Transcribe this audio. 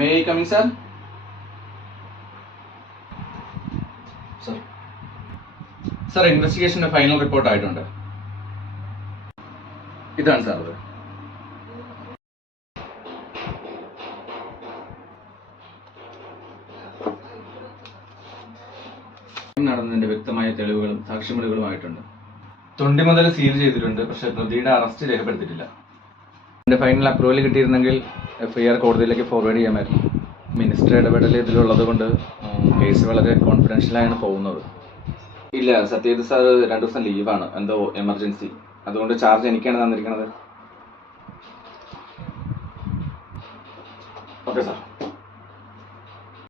May I coming sir? Sir ഇൻവെസ്റ്റിഗേഷന്റെ final report ആയിട്ടുണ്ട്. ഇതാണ് സാർ അത്. നടന്നതിന്റെ വ്യക്തമായ തെളിവുകളും സാക്ഷിമൊഴികളുമായിട്ടുണ്ട്. തൊണ്ടി മുതൽ സീൽ ചെയ്തിട്ടുണ്ട്, പക്ഷെ പ്രതിയുടെ അറസ്റ്റ് രേഖപ്പെടുത്തിയിട്ടില്ല. എൻ്റെ ഫൈനൽ അപ്രൂവൽ കിട്ടിയിരുന്നെങ്കിൽ FIR കോടതിയിലേക്ക് ഫോർവേഡ് ചെയ്യാമായിരുന്നു. മിനിസ്റ്റർ ഇടപെടൽ ഇതിലുള്ളത് കൊണ്ട് കേസ് വളരെ കോൺഫിഡൻഷ്യലായാണ് പോകുന്നത്. ഇല്ല, സത്യജിത് സാർ 2 ദിവസം ലീവാണ്, എന്തോ എമർജൻസി. അതുകൊണ്ട് ചാർജ് എനിക്കാണ് തന്നിരിക്കുന്നത്. Okay sir.